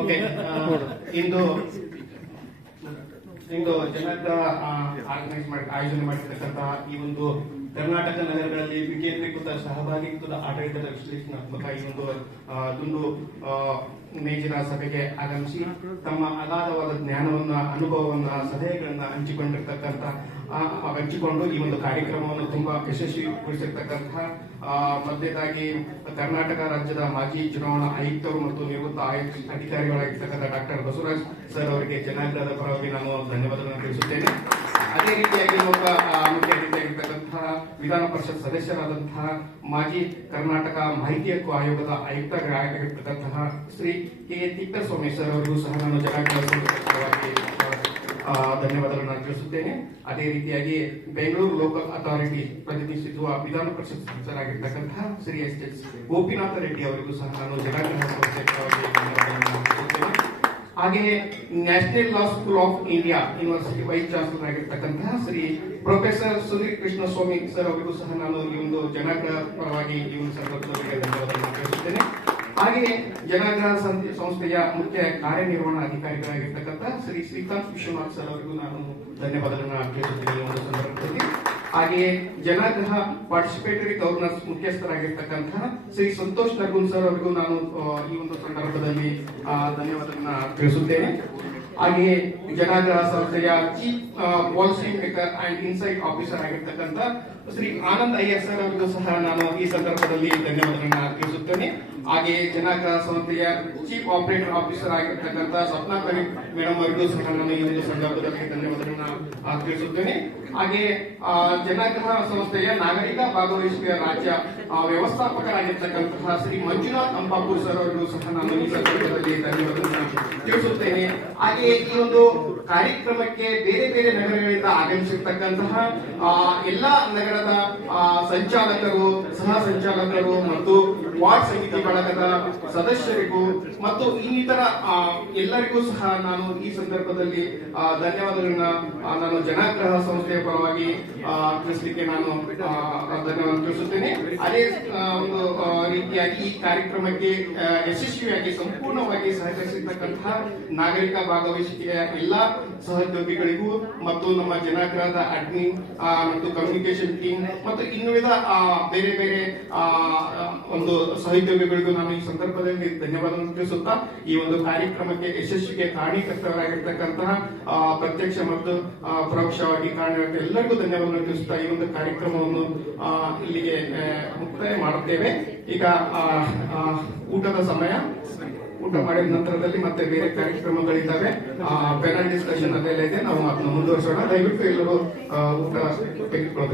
Okay ಇಂದು ಇಂದು ಜನರ ಆಯೋಜನೆ ಮಾಡಿರ್ತಕ್ಕಂತಹ ಈ ಒಂದು ಕರ್ನಾಟಕ ನಗರಗಳಲ್ಲಿ ವಿಕೇಂದ್ರೀಕೃತ ಸಹಭಾಗಿತ್ವದ ಆಡಳಿತದ ವಿಶ್ಲೇಷಣಾತ್ಮಕ ಈ ಒಂದು ದುಂಡು ಮೇಜಿನ ಸಭೆಗೆ ಆಗಮಿಸಿ ತಮ್ಮ ಅಗಾಧವಾದ ಜ್ಞಾನವನ್ನ ಅನುಭವವನ್ನ ಸಲಹೆಗಳನ್ನ ಹಂಚಿಕೊಂಡು ಈ ಒಂದು ಕಾರ್ಯಕ್ರಮವನ್ನು ತುಂಬಾ ಯಶಸ್ವಿಗೊಳಿಸಿರ್ತಕ್ಕಂತಹ ಮೊದಲನೇದಾಗಿ ಕರ್ನಾಟಕ ರಾಜ್ಯದ ಮಾಜಿ ಚುನಾವಣಾ ಆಯುಕ್ತರು ಮತ್ತು ನಿವೃತ್ತ ಅಧಿಕಾರಿಗಳಾಗಿರ್ತಕ್ಕಂಥ ಡಾಕ್ಟರ್ ಬಸವರಾಜ್ ಸರ್ ಅವರಿಗೆ ಜನಾಗ್ರಹದ ಪರವಾಗಿ ನಾನು ಧನ್ಯವಾದಗಳನ್ನು ತಿಳಿಸುತ್ತೇನೆ. ಅದೇ ರೀತಿಯಾಗಿ ಮುಖ್ಯ ಅತಿಥಿಯಾಗಿರ್ತಕ್ಕಂತಹ ವಿಧಾನ ಪರಿಷತ್ ಸದಸ್ಯರಾದಂತಹ ಮಾಜಿ ಕರ್ನಾಟಕ ಮಾಹಿತಿ ಹಕ್ಕು ಆಯೋಗದ ಆಯುಕ್ತರಾಗಿರ್ತಕ್ಕಂತಹ ಶ್ರೀ ಕೆ ತಿಪ್ಪೇಸ್ವಾಮಿ ಸರ್ ಅವರಿಗೂ ಸಹ ನಾನು ಜನಾಗ್ರಹವಾಗಿ ಧನ್ಯವಾದಗಳನ್ನು ತಿಳಿಸುತ್ತೇನೆ. ಅದೇ ರೀತಿಯಾಗಿ ಬೆಂಗಳೂರು ಲೋಕಲ್ ಅಥಾರಿಟಿ ಪ್ರತಿನಿಧಿಸುವ ವಿಧಾನ ಪರಿಷತ್ ಸದಸ್ಯರಾಗಿರ್ತಕ್ಕಂತಹ ಶ್ರೀ ಎಸ್ ಗೋಪಿನಾಥ ರೆಡ್ಡಿ ಅವರಿಗೂ ಸಹ ನಾನು ಜನಾಗ್ರಹವಾಗಿ ಧನ್ಯವಾದಗಳನ್ನು ತಿಳಿಸುತ್ತೇನೆ. ಹಾಗೆಯೇ national law school of India university vice chancellor ಆಗಿರ್ತಕ್ಕಂತಹ ಶ್ರೀ ಪ್ರೊಫೆಸರ್ ಸುಧೀರ್ ಕೃಷ್ಣಸ್ವಾಮಿ ಸರ್ ಅವರಿಗೂ ಸಹ ನಾನು ಈ ಒಂದು ಜನಾಗ್ರಹ ಪರವಾಗಿ ಈ ಒಂದು ಸಂದರ್ಭದಲ್ಲಿ ಧನ್ಯವಾದಗಳನ್ನು ತಿಳಿಸುತ್ತೇನೆ. ಹಾಗೆಯೇ ಜನಾಗ್ರಹ ಸಂಸ್ಥೆಯ ಮುಖ್ಯ ಕಾರ್ಯನಿರ್ವಹಣಾಧಿಕಾರಿಗಳಾಗಿರ್ತಕ್ಕಂಥ ಶ್ರೀ ಶ್ರೀಕಾಂತ್ ವಿಶ್ವನಾಥ್ ಸರ್ ಅವರಿಗೂ ನಾನು ಧನ್ಯವಾದಗಳನ್ನು ತಿಳಿಸುತ್ತೇನೆ ಈ ಒಂದು ಸಂದರ್ಭದಲ್ಲಿ. ಹಾಗೆಯೇ ಜನಾಗ್ರಹ ಪಾರ್ಟಿಸಿಪೇಟರಿ ಗವರ್ನನ್ಸ್ ಮುಖ್ಯಸ್ಥರಾಗಿರ್ತಕ್ಕಂತಹ ಶ್ರೀ ಸಂತೋಷ್ ನರ್ಗುನ್ ಸರ್ ಅವರಿಗೂ ನಾನು ಈ ಒಂದು ಸಂದರ್ಭದಲ್ಲಿ ಧನ್ಯವಾದಗಳನ್ನು ತಿಳಿಸುತ್ತೇನೆ. ಹಾಗೆಯೇ ಜನಾಗ್ರಹ ಸಂಸ್ಥೆಯ chief policy maker and insight officer ಆಗಿರ್ತಕ್ಕಂಥ ಶ್ರೀ ಆನಂದ್ ಅಯ್ಯರ್ ಸರ್ ಅವರಿಗೂ ಸಹ ನಾನು ಈ ಸಂದರ್ಭದಲ್ಲಿ ಧನ್ಯವಾದಗಳನ್ನು ತಿಳಿಸುತ್ತೇನೆ. ಹಾಗೆಯೇ ಜನಾಗ್ರಹ ಸಂಸ್ಥೆಯ ಚೀಫ್ ಆಪರೇಟರ್ ಆಫೀಸರ್ ಆಗಿರ್ತಕ್ಕಂಥ ಸ್ವಪ್ನಾ ಕರೀಂ ಮೇಡಮ್ ಅವರಿಗೂ ಸಹ ನಾನು ಈ ಒಂದು ಸಂದರ್ಭದಲ್ಲಿ ಧನ್ಯವಾದಗಳನ್ನು ತಿಳಿಸುತ್ತೇನೆ. ಹಾಗೆಯೇ ಜನಾಗ್ರಹ ಸಂಸ್ಥೆಯ ನಾಗರಿಕ ಭಾಗವಹಿಸುವಿಕೆಯ ರಾಜ್ಯ ವ್ಯವಸ್ಥಾಪಕರಾಗಿರ್ತಕ್ಕಂತಹ ಶ್ರೀ ಮಂಜುನಾಥ್ ಅಂಪಾಪುರ್ ಸರ್ ಅವರಿಗೂ ಸಹ ನಾನು ಈ ಸಂದರ್ಭದಲ್ಲಿ ಧನ್ಯವಾದಗಳನ್ನು ತಿಳಿಸುತ್ತೇನೆ. ಹಾಗೆಯೇ ಈ ಒಂದು ಕಾರ್ಯಕ್ರಮಕ್ಕೆ ಬೇರೆ ಬೇರೆ ನಗರಗಳಿಂದ ಆಗಮಿಸಿರ್ತಕ್ಕಂತಹ ಎಲ್ಲಾ ನಗರದ ಸಂಚಾಲಕರು, ಸಹ ಸಂಚಾಲಕರು ಮತ್ತು ವಾರ್ಡ್ ಸಮಿತಿ ಬಳಗದ ಸದಸ್ಯರಿಗೂ ಮತ್ತು ಇನ್ನಿತರ ಎಲ್ಲರಿಗೂ ಸಹ ನಾನು ಈ ಸಂದರ್ಭದಲ್ಲಿ ಧನ್ಯವಾದಗಳನ್ನ ನಾನು ಜನಾಗ್ರಹ ಸಂಸ್ಥೆಯ ಪರವಾಗಿ ತಿಳಿಸಲಿಕ್ಕೆ ನಾನು ಧನ್ಯವಾದ ತಿಳಿಸುತ್ತೇನೆ. ಅದೇ ಒಂದು ರೀತಿಯಾಗಿ ಈ ಕಾರ್ಯಕ್ರಮಕ್ಕೆ ಯಶಸ್ವಿಯಾಗಿ ಸಂಪೂರ್ಣವಾಗಿ ಸಹಕರಿಸಿರ್ತಕ್ಕಂತಹ ನಾಗರಿಕ ಭಾಗವಹಿಸುವಿಕೆಯ ಎಲ್ಲಾ ಸಹೋದ್ಯೋಗಿಗಳಿಗೂ ಮತ್ತು ನಮ್ಮ ಜನಾಗ್ರಹದ ಅಡ್ಮಿನ್ ಮತ್ತು ಕಮ್ಯುನಿಕೇಶನ್ ಟೀಮ್ ಮತ್ತು ಇನ್ನುಳಿದ ಬೇರೆ ಬೇರೆ ಒಂದು ಸಹೋದ್ಯೋಗಿಗಳಿಗೂ ನಾನು ಈ ಸಂದರ್ಭದಲ್ಲಿ ಧನ್ಯವಾದವನ್ನು ತಿಳಿಸುತ್ತಾ ಈ ಒಂದು ಕಾರ್ಯಕ್ರಮಕ್ಕೆ ಯಶಸ್ವಿಗೆ ಕಾರಣೀಕರ್ತರಾಗಿರ್ತಕ್ಕಂತಹ ಪ್ರತ್ಯಕ್ಷ ಮತ್ತು ಪರೋಕ್ಷವಾಗಿ ಕಾರಣ ಎಲ್ಲರಿಗೂ ಧನ್ಯವಾದವನ್ನು ತಿಳಿಸುತ್ತಾ ಈ ಒಂದು ಕಾರ್ಯಕ್ರಮವನ್ನು ಇಲ್ಲಿಗೆ ಮುಕ್ತಾಯ ಮಾಡುತ್ತೇವೆ. ಈಗ ಊಟದ ಸಮಯ. ಊಟ ಮಾಡಿದ ನಂತರದಲ್ಲಿ ಮತ್ತೆ ಬೇರೆ ಕಾರ್ಯಕ್ರಮಗಳಿದ್ದಾವೆ. ಪ್ಯಾನಲ್ ಡಿಸ್ಕಷನ್ ಅದೆಲ್ಲ ಇದೆ, ನಾವು ಅದನ್ನು ಮುಂದುವರಿಸೋಣ. ದಯವಿಟ್ಟು ಎಲ್ಲರೂ ಊಟ ತೆಗೆದುಕೊಳ್ಳಬೇಕು.